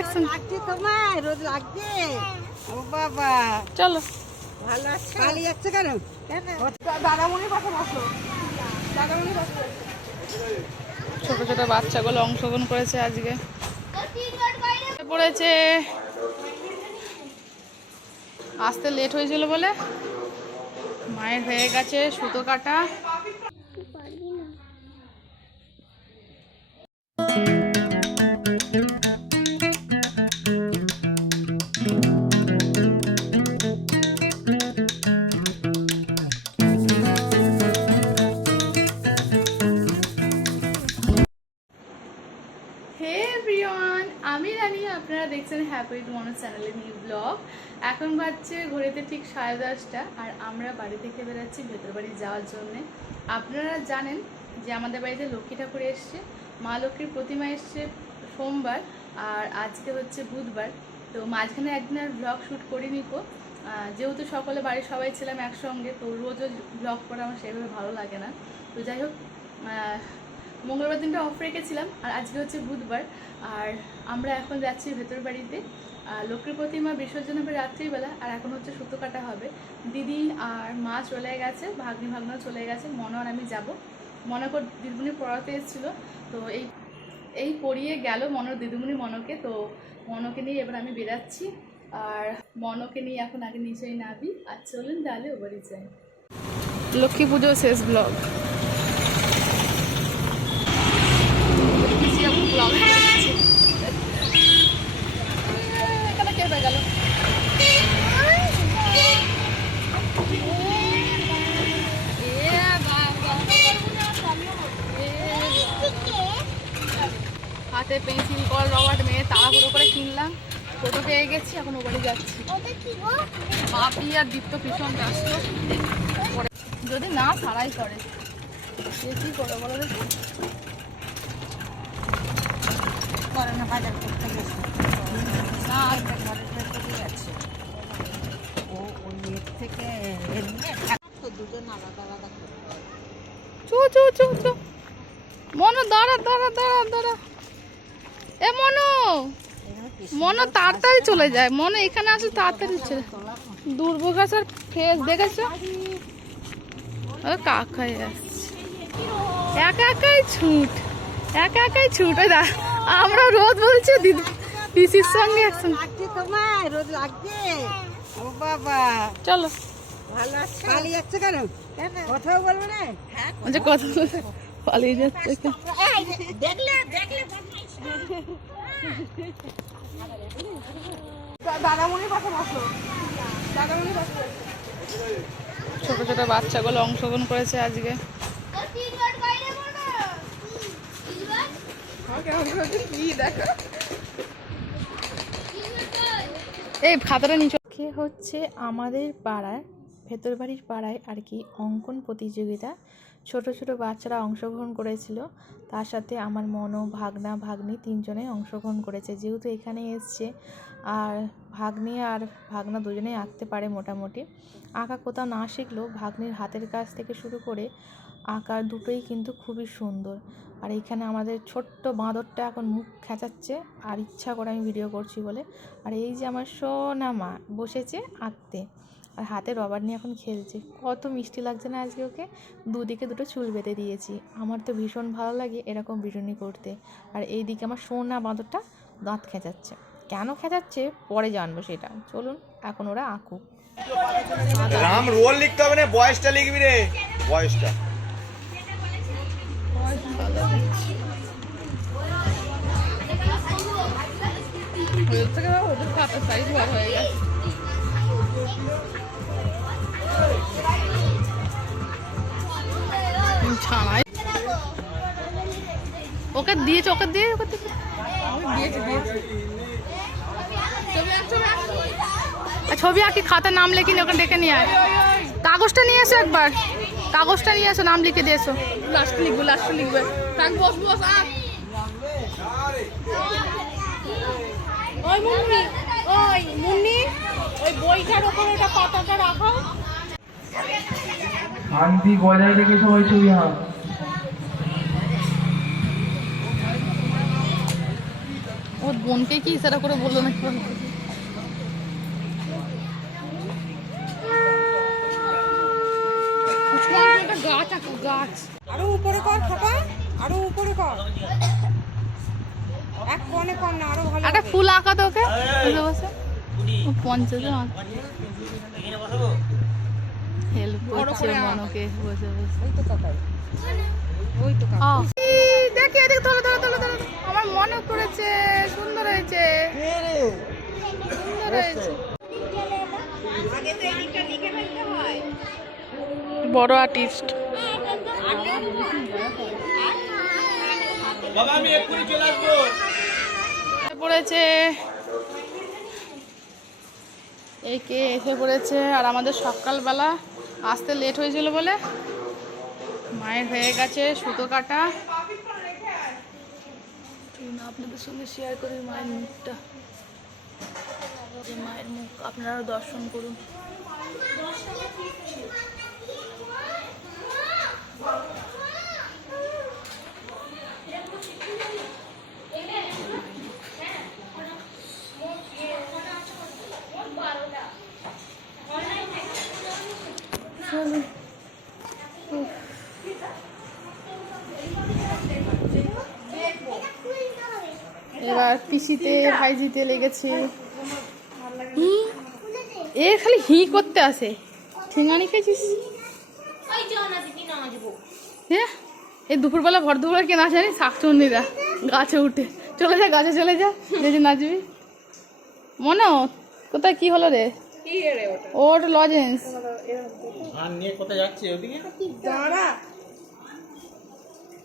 লাগছে তোমার রোদ লাগছে। ও বাবা। চলো। ভালো আছে? পালিয়ে যাচ্ছে কেন? দাদামণির পাশে বসো। দাদামণির পাশে ছোট ছোট বাচ্চাগুলো অংশগ্রহণ করেছে আজকে। পড়েছে। আসতে লেট হয়েছিল বলে। মায়ের হয়ে গেছে সুতো কাটা। With new blog. এখন বাজছে ঘড়িতে ঠিক সাড়ে দশটা আর আমরা বাড়ি থেকে বেরোচ্ছি ভেতর বাড়ি যাওয়ার জন্যে। আপনারা জানেন যে আমাদের বাড়িতে লক্ষ্মী ঠাকুর এসছে। মা লক্ষ্মীর প্রতিমা এসছে সোমবার আর আজকে হচ্ছে বুধবার। তো মাঝখানে একদিন আর ব্লগ শ্যুট করিনি কো যেহেতু সকলে বাড়ির সবাই ছিলাম একসঙ্গে, তো রোজও ব্লগ করা আমার সেভাবে ভালো লাগে না। তো যাই হোক মঙ্গলবার দিনটা অফ রেখেছিলাম আর আজকে হচ্ছে বুধবার। আর আমরা এখন যাচ্ছি ভেতর বাড়িতে। লক্ষ্মী প্রতিমা বিসর্জন হবে রাত্রিবেলা, আর এখন হচ্ছে সুতো কাটা হবে। দিদি আর মা চলে গেছে, ভাগ্নি ভাগ্না চলে গেছে, মনো আর আমি যাব। মনকর দিদিমণি পড়াতে এসেছিল, তো এই এই পড়িয়ে গেল মনোর দিদিমণি মনকে, তো মনকে নিয়ে এবার আমি বেরাচ্ছি। আর মনকে নিয়ে এখন আগে নিচেই নাবি আর চলুন তাহলে ও বাড়ি যাই। লক্ষ্মী পুজো শেষ ব্লগ। ব্লগ করছে এখানে কে হয়ে গেল হাতে পেন্সিল কল রবার্ট মেয়ে তাড়াহুড়ো করে কিনলাম টোটো পেয়ে গেছি এখন ও বাড়ি যাচ্ছি। বাপি আর দীপ্ত ভীষণ ব্যস্ত যদি না সারাই করে। সে কি করে বলো দেখি। করে না বাজার করতে গেছে। না ঘরের ভেতরে আছে। ও ওই থেকে দুজন আলাদা আলাদা চু চু চু চু। মনো দাঁড়া দাঁড়া দাঁড়া দাঁড়া। এ মনো! মনো তাড়াতাড়ি চলে যায় মনে এখানে আসে তাড়াতাড়ি চলে দুর্ভোগাসার ফেস দেখেছ? ও কাকাই আসছে। একা একাই ছুট একা একাই ছুট। ওই দা আমরা রোদ বলছি দিদি পিসির সঙ্গে একসঙ্গে। তোমার রোদ লাগছে ও বাবা। চলো। ভালো আছে? পালিয়ে যাচ্ছে কেন? কথাও বলবে না? যে কথা পালিয়ে যাচ্ছে দেখলে দেখলে। ছোট ছোট বাচ্চাগুলো অংশগ্রহণ করেছে আজকে। এই খাতাটা নিচে হচ্ছে আমাদের পাড়ায় ভেতর বাড়ির পাড়ায় আর কি অঙ্কন প্রতিযোগিতা। ছোট ছোট বাচ্চারা অংশগ্রহণ করেছিল। তার সাথে আমার মনো ভাগনা, ভাগ্নি তিনজনে অংশগ্রহণ করেছে। যেহেতু এখানে এসছে, আর ভাগ্নি আর ভাগনা দুজনেই আঁকতে পারে মোটামুটি। আঁকা কোথাও না শিখলেও ভাগ্নির হাতের কাজ থেকে শুরু করে আঁকার দুটোই কিন্তু খুবই সুন্দর। আর এখানে আমাদের ছোট্ট বাঁদরটা এখন মুখ খেঁচাচ্ছে, আর ইচ্ছা করে আমি ভিডিও করছি বলে। আর এই যে আমার সোনা মা বসেছে আঁকতে। আর হাতে রবার নিয়ে এখন খেলছে। কত মিষ্টি লাগছে না আজকে ওকে? দুদিকে দুটো চুল বেঁধে দিয়েছি। আমার তো ভীষণ ভালো লাগে এরকম বিরুনি করতে। আর এই দিকে আমার সোনা বাঁদরটা দাঁত খেঁচাচ্ছে। কেন খেঁচাচ্ছে? পরে জানব সেটা। চলুন এখন ওরা আঁকুক রাম রোল লিখতে হবে না। বয়সটা লিখবি রে বয়সটা। ওদের থেকে ওদের সাইজ বড় হয়ে গেছে। ছাড়াই। ওকে দিয়েছে ওকে দিয়ে ওকে দিয়েছে। দিয়েছে দিয়েছে। ছবি আঁকি খাতার নাম লেখি ওখানে ডেকে নিয়ে আয়। কাগজটা নিয়ে এসো একবার। কাগজটা নিয়ে এসো নাম লিখে দিয়ে এসো। লাস্টে লিখব লাস্টে লিখবে। থাক বস বস আঁক ওই মুন্নি ওই মুন্নি ওই বইটার ওপর ওটা পাতাটা রাখো শান্তি বজায় রেখে সবাই ছবি আঁক ওর বোনকে কি ইশারা করে বলল নাকি? বলো? গাছ আঁকো গাছ আরও উপরে কর খোকা আরও উপরে কর। এক কোণে কম না আরও ভালো একটা ফুল আঁকা তো ওকে। বসে। পঞ্চাশে হেল্প করছে মনকে বসে বসে। দেখি এদিকে ধরো ধরো ধরো ধরো। আমার মনে করেছে সুন্দর হয়েছে। সুন্দর হয়েছে। বড় আর্টিস্ট বাবা আমি এক্ষুনি চলে আসব। পড়েছে। এই কে এসে পড়েছে? আর আমাদের সকালবেলা আসতে লেট হয়েছিল বলে। মায়ের হয়ে গেছে সুতো কাটা। আপনাদের সঙ্গে শেয়ার করি মায়ের মুখটা। মায়ের মুখ আপনারা দর্শন করুন এবার পিসিতে ভাইজিতে লেগেছে। হুম, এ খালি হি করতে আসে। ঠিঙানি খেয়েছিস? হ্যাঁ এই দুপুরবেলা ভর দুপুরবেলা কে নাচে জানি শাকচুন্নিরা গাছে উঠে। চলে যা গাছে চলে যা যে যে নাচবি। মনে কোথায় কি হলো রে? ওর লজেন্স।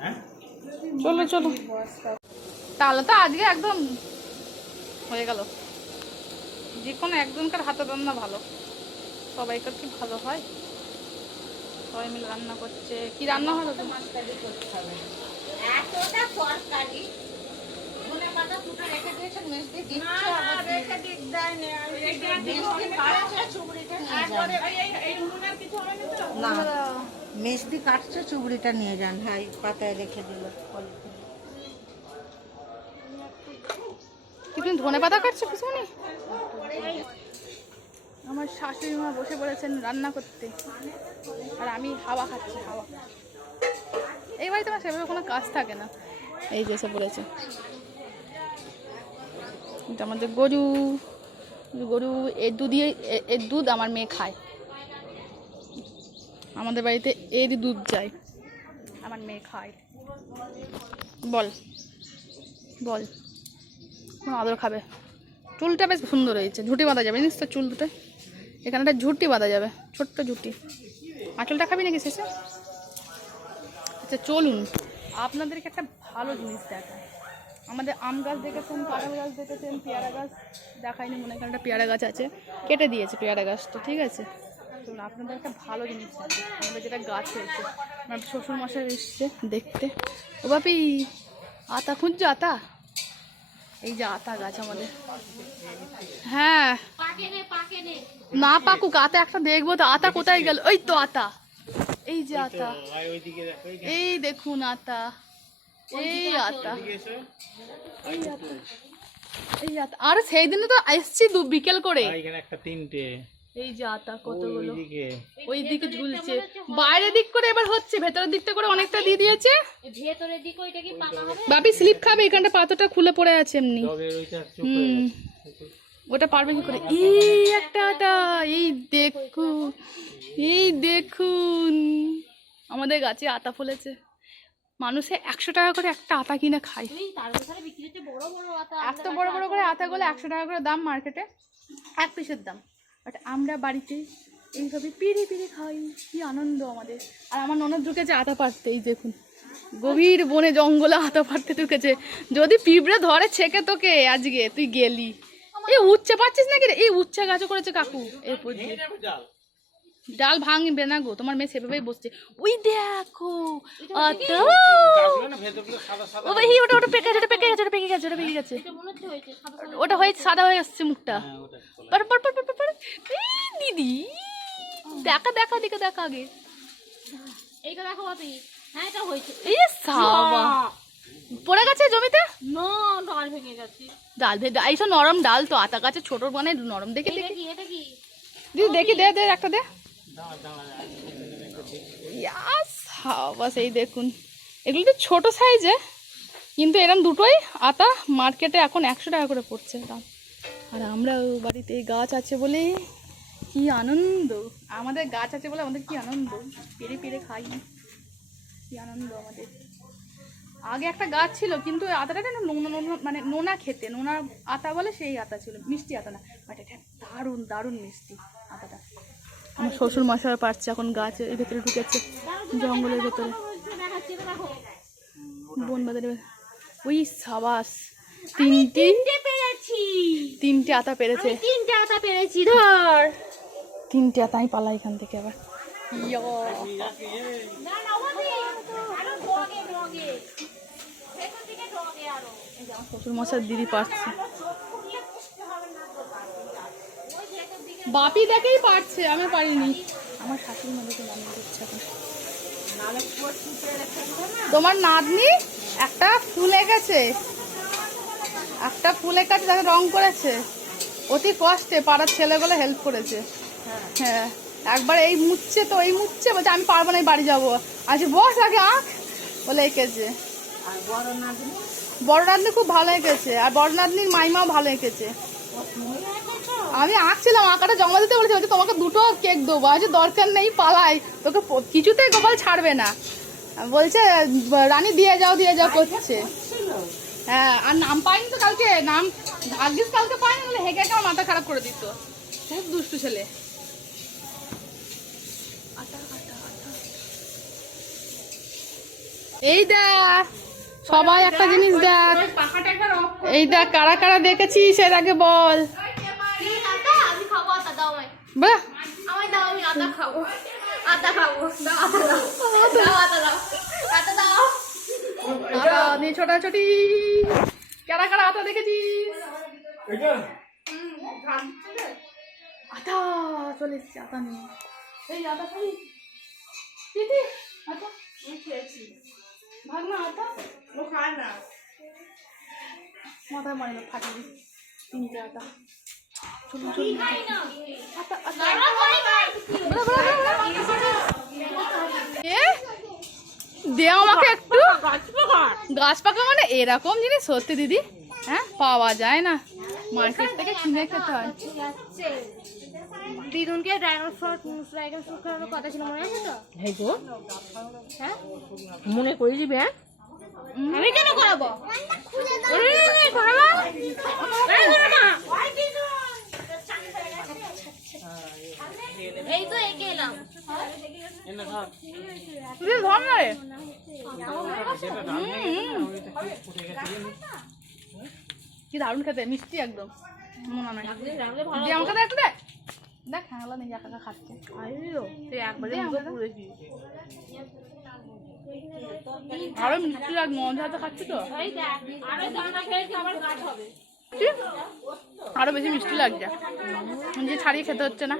হ্যাঁ? চলো চলো। তাহলে তো আজকে একদম হয়ে গেল। যে কোনো একজনকার হাতে রান্না ভালো। সবাইকার কি ভালো হয়? সবাই মিলে রান্না করছে। কি রান্না হলো তো এতটা তরকারি ধনে পাতা দুটো রেখে দিয়েছেন মিষ্টি কাটছে চুবড়িটা নিয়ে যান। না মিষ্টি কাটছে চুবড়িটা নিয়ে যান। হ্যাঁ পাতায় রেখে দিল। তুমি ধনে পাতা কাটছো পিছনে? আমার শাশুড়ি মা বসে পড়েছেন রান্না করতে। আর আমি হাওয়া খাচ্ছি, হাওয়া। এই বাড়িতে আমার সেভাবে কোনো কাজ থাকে না। এই যে এসে পড়েছে। আমাদের গরু। গরু এর দুধই এর দুধ আমার মেয়ে খায়। আমাদের বাড়িতে এরই দুধ যায়। আমার মেয়ে খায়। বল। বল। কোন আদর খাবে। চুলটা বেশ সুন্দর হয়েছে, ঝুটি বাঁধা যাবে, জানিস তো চুল দুটো? এখানে একটা ঝুটি বাঁধা যাবে, ছোট্ট ঝুটি। আঁচলটা খাবি নাকি শেষে? আচ্ছা চলুন। আপনাদেরকে একটা ভালো জিনিস দেখায় আমাদের আম গাছ দেখেছেন কাঁঠাল গাছ দেখেছেন, পেয়ারা গাছ দেখায়নি মনে হয় একটা পেয়ারা গাছ আছে। কেটে দিয়েছে পেয়ারা গাছটা, ঠিক আছে? চলুন, আপনাদের একটা ভালো জিনিস। আমাদের যেটা গাছ হয়েছে, আমার শ্বশুর মশাই এসছে দেখতে। ও বাপি, আতা খুঁজছো, আতা? এই যে আতা গাছ আমাদের। হ্যাঁ। না পাকুক আতা একটা দেখব তো আতা কোথায় গেল? ওই তো আতা। এই যে আতা। এই দেখুন আতা। এই আতা। এই আতা। এই আতা। আর সেই দিনে তো এসছি দু বিকেল করে। এখানে একটা তিনটে। এই যে আতা কতগুলো ওই দিকে ঝুলছে। বাইরের দিক করে এবার হচ্ছে ভেতরের দিকটা করে অনেকটা দিয়ে দিয়েছে। বাপি স্লিপ খাবে এখানটা পাতাটা খুলে পড়ে আছে এমনি। ওইটা হুম। ওটা পারবে কি করে? এই একটা আটা এই দেখুন এই দেখুন। আমাদের গাছে আতা ফলেছে। মানুষে একশো টাকা করে একটা আতা কিনে খায়। এত বড় বড় করে আতাগুলো একশো টাকা করে দাম মার্কেটে। এক পিসের দাম। বাট আমরা বাড়িতে এইভাবে পিড়ে পিড়ে খাই কি আনন্দ আমাদের। আর আমার ননদ ঢুকেছে আতা পাড়তে এই দেখুন। গভীর বনে জঙ্গলে আতা পাড়তে ঢুকেছে। যদি পিঁপড়ে ধরে ছেকে তোকে আজকে তুই গেলি। এই উচ্ছে পাচ্ছিস নাকি রে? এই উচ্ছে গাছও করেছে কাকু। এই ডাল ভাঙবে না গো তোমার মেয়ে সেভাবেই বসছে। ওই দেখো ওটা ওটা পেকে গেছে ওটা পেকে গেছে ওটা পেকে গেছে ওটা পেকে গেছে। ওটা হয়েছে সাদা হয়ে আসছে মুখটা। পর পর পর দিদি। দেখা দেখা দিকে দেখা আগে। এইটা দেখো বাপি। হ্যাঁ এটা হয়েছে। এই সাবা। পড়ে গেছে জমিতে? না ডাল ভেঙে গেছে। ডাল ভেজে এইসব নরম ডাল তো আতা গাছে ছোট মানে নরম। দেখে দেখি। এটা কি? দিদি দেখি দে দে একটা দে। ইয়াস বাস এই দেখুন। এগুলো তো ছোট সাইজে কিন্তু এরকম দুটোই আতা মার্কেটে এখন একশো টাকা করে পড়ছে দাম। আর আমরা বাড়িতে গাছ আছে বলে কি আনন্দ। আমাদের গাছ আছে বলে আমাদের কি আনন্দ। পেরে পেরে খাই। কি আনন্দ আমাদের। আগে একটা গাছ ছিল কিন্তু আতাটা না নোনা নোনা মানে নোনা খেতে নোনা আতা বলে সেই আতা ছিল মিষ্টি আতা না। বাট এটা দারুণ দারুণ মিষ্টি আতাটা। আমার শ্বশুর মশাই পারছে এখন গাছ এর ভেতরে ঢুকেছে জঙ্গলের ভেতরে। বন বাজারে ওই সাবাস। তিনটি তিনটে আতা পেরেছে। তিনটে আতা পেরেছি ধর। তিনটে আতা আমি পালাই এখান থেকে আবার। না না ওদি আরও ডগে ডগে। ভেতর দিকে ডগে আরও। এই যে আমার শ্বশুর মশাই দিদি পারছে বাপি দেখেই পারছে আমি পারিনি। আমার শাশুড়ি মাদেরকে নামিয়ে দিচ্ছে এখন। তোমার নাতনি একটা ফুল এঁকেছে। একটা ফুলের কাছে তাকে রং করেছে। অতি কষ্টে পাড়ার ছেলেগুলো হেল্প করেছে। হ্যাঁ একবার এই মুচ্ছে তো এই মুচ্ছে বলছে আমি পারব না এই বাড়ি যাব। আজ বস আগে আঁক। বলে এঁকেছে। আর বড় নাতনি? খুব ভালো এঁকেছে আর বড় নাতনির মাইমাও ভালো এঁকেছে। আমি আঁকছিলাম আঁকাটা জমা দিতে বলেছি বলছে, তোমাকে দুটো কেক দেবো। আজ দরকার নেই পালাই। তোকে কিছুতেই গোপাল ছাড়বে না। বলছে রানী দিয়ে যাও দিয়ে যাও করছে। হ্যাঁ আর নাম পাইনি তো কালকে। নাম ভাগ্যিস কালকে পাইনি বলে হেগে হেগে আমার মাথা খারাপ করে দিত। খুব দুষ্টু ছেলে। এই দেখ, সবাই একটা জিনিস দেখ। এই দেখ, কারা কারা দেখেছিস? এর আগে বল। আমি খাব আটা খাব খাব দাও আটা দাও। আটা দাও। আটা নিয়ে ছোটাছুটি। কারা কারা আটা দেখেছিস? আটা চলে এসছি আটা নিয়ে। এই আটা খাবি? দিদি আটা ভাগ না আটা ও খায় না। মাথায় মারি না। ফাটিয়ে দিই তিনটে আটা চলুন চলুন আটা দে আমাকে একটু গাছ পাকা মানে এরকম জিনিস সত্যি দিদি হ্যাঁ পাওয়া যায় না মার্কেট থেকে কিনে খেতে হয় যাচ্ছে দিদুনকে ড্রাগন ফ্রুট ড্রাগন ফ্রুট খাওয়ানোর কথা ছিল মনে আছে তো তো হ্যাঁ মনে করে দিবে আমি কেন করাবো এই তো এঁকে এলাম। দিদি ধর। না রে। কি দারুণ খেতে মিষ্টি একদম। মনে নাই। দি আমাকে দেখ দে। দেখ হ্যাঁ নেই একা একা খাচ্ছে। আরও মিষ্টি লাগ মন হাতে খাচ্ছি তো? আরও দানা খেয়েছি আবার গাছ হবে। আরও বেশি মিষ্টি লাগছে। যে ছাড়িয়ে খেতে হচ্ছে না।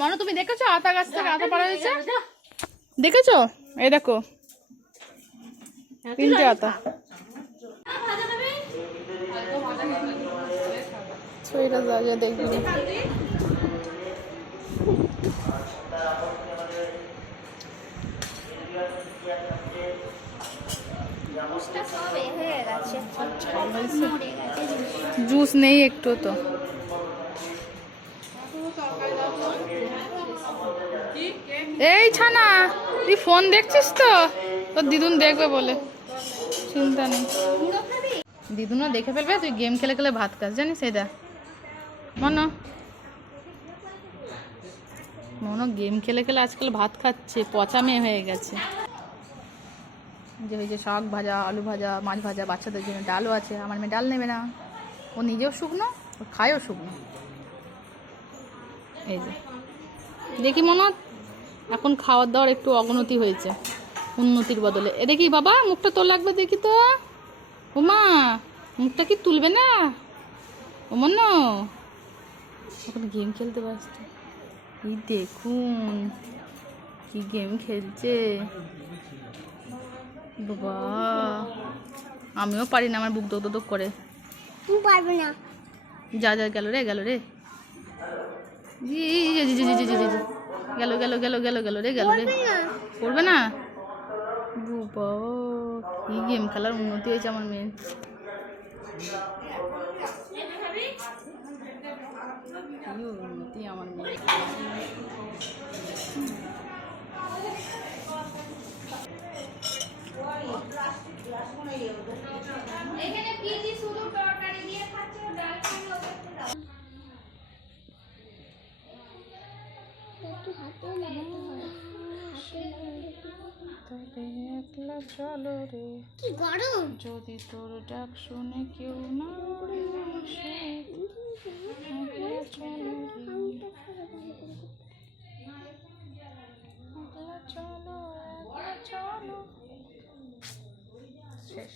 মনে, তুমি দেখেছ? আতা গাছ থেকে আতা পাড়া হয়েছে? দেখেছ? এই দেখো। তিনটে আতা। এটা যা যা দেখবি। জুস নেই একটু তো। এই ছানা, তুই ফোন দেখছিস তো? তোর দিদুন দেখবে বলে। চিন্তা নেই। দিদুনও দেখে ফেলবে, তুই গেম খেলে খেলে ভাত খাস, জানিস এটা। মনো। মনো গেম খেলে খেলে আজকাল ভাত খাচ্ছে, পচা মেয়ে হয়ে গেছে। যে ওই যে শাক ভাজা, আলু ভাজা, মাছ ভাজা, বাচ্চাদের জন্য ডালও আছে, আমার মেয়ে ডাল নেবে না। ও নিজেও শুকনো, ও খায়ও শুকনো। এই যে। দেখি মনে এখন খাওয়ার দাওয়ার একটু অবনতি হয়েছে, উন্নতির বদলে। এ দেখি বাবা, মুখটা তোর লাগবে দেখি তো। উমা মুখটা কি তুলবে না? ওমন এখন গেম খেলতে ব্যস্ত। এই দেখুন কি গেম খেলছে। বাবা আমিও পারি না আমার বুক দোক দোক করে। পারবে না। যা যা গেল রে গেল রে। জি, জি, জি, জি, জি, জি, জি। গেল গেল গেল গেল গেল রে গেল রে। করবে না। বাবা কি গেম খেলার উন্নতি হয়েছে আমার মেয়ের কি উন্নতি আমার মেয়ে তবে একলা চলো রে। কি গরম! যদি তোর ডাক শুনে কেউ না আসে একলা চলো রে। একলা চলো একলা চলো। শেষ